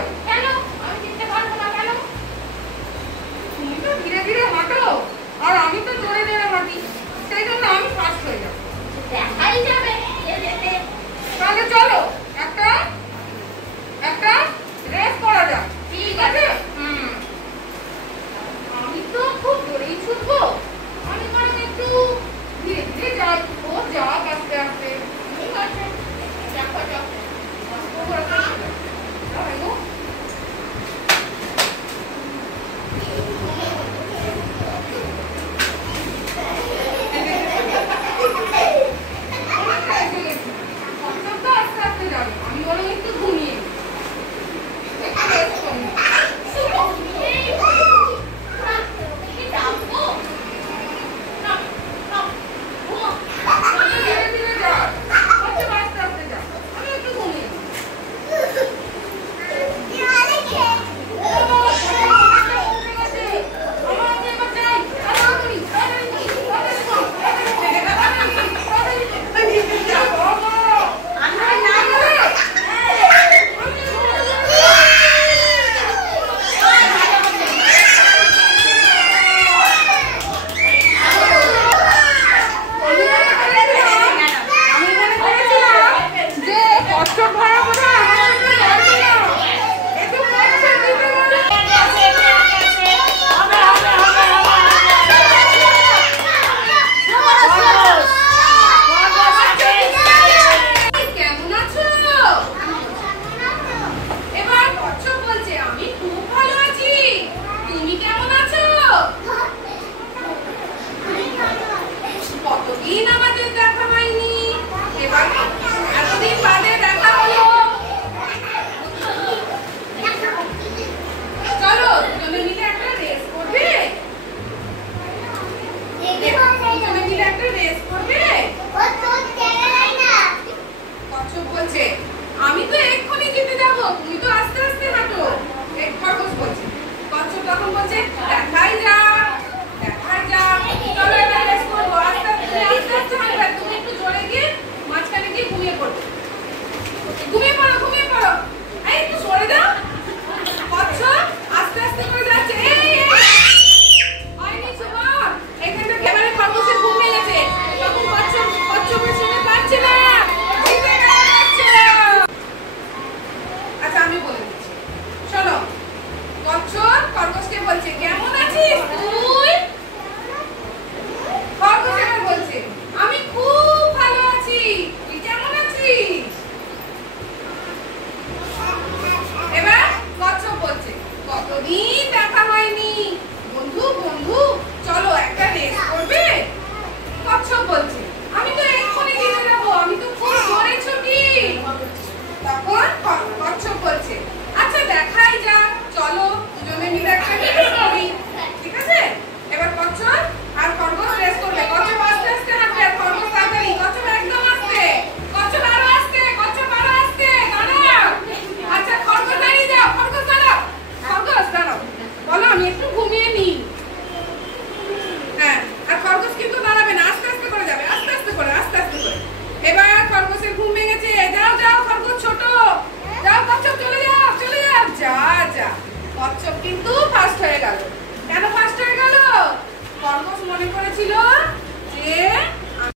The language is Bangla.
যাবো। কেন? আমি জিততে পারবো না কেন? তুমি তো ধীরে ধীরে হাঁটো আর আমি তো জোরে জোরে হাঁটি, সেই জন্য আমি ফার্স্ট হয়ে যাবো। দেখাই যাবে তাহলে চলো একটা রেস করা যাক। ঠিক আছে। আমি তো খুব জোরেই ছুটবো, আমি বরং একটু ধীরে ধীরে যাই। ও যাক আস্তে আস্তে। ঠিক আছে, দেখো যাও। আমি বরং একটু ঘুমিয়ে আমি তো এক্ষুনি জিতে যাবো, তুমি তো আস্তে আস্তে হাঁটো। খরগোশ বলছে, কচ্ছপ তখন বলছে দেখাই যাক। চলো এবার রেস করবো। আস্তে আস্তে হাঁটবে, তুমি একটু জোরে গিয়ে মাঝখানে গিয়ে ঘুমিয়ে পড়ো। এই একটু সরে যাও। কচ্ছপ আস্তে আস্তে করে যাচ্ছে। হয়নি সুমন, এখানটা এবারে খরগোশের ঘুম ভেঙে গেছে। তখন কচ্ছপের সঙ্গে পাচ্ছে না। আচ্ছা আমি বলে দিচ্ছি, শোনো। কচ্ছপ খরগোশকে বলছে কেমন আছিস তুই? খরগোশ এবার বলছে আমি খুব ভালো আছি, তুই কেমন আছিস? এবার কচ্ছপ বলছে কতদিন দেখা হয়নি, বন্ধু চলো একটা রেস করবে? কচ্ছপ বলছে আমি তো এক্ষুনি জিতে যাবো, আমি তো খুব জোরে ছুটি। তখন কচ্ছপ বলছে আচ্ছা দেখাই যাক, চলো দুজনে মিলে একটা রেস করি। ঠিক আছে, এবার কচ্ছপ আর খরগোশ রেস করবে। কচ্ছপ আস্তে আস্তে হাঁটবে আর খরগোশ তাড়াতাড়ি। কচ্ছপ একদম আস্তে, কচ্ছপ আরো আস্তে, দাঁড়াও। আচ্ছা খরগোশ দাঁড়িয়ে যাও, খরগোশ দাঁড়াও। বলো আমি একটু ঘুমিয়ে নিই। হ্যাঁ, আর খরগোশ কিন্তু দাঁড়াবে না, আস্তে আস্তে করে যাবে, আস্তে আস্তে করে। এবার খরগোশের ঘুম ভেঙেছে। যাও খরগোশ ছোট, যাও কচ্ছপ চলে যাও। যা কচ্ছপ কিন্তু ফার্স্ট হয়ে গেল। কেন ফার্স্ট হয়ে গেল? খরগোশ মনে করেছিল যে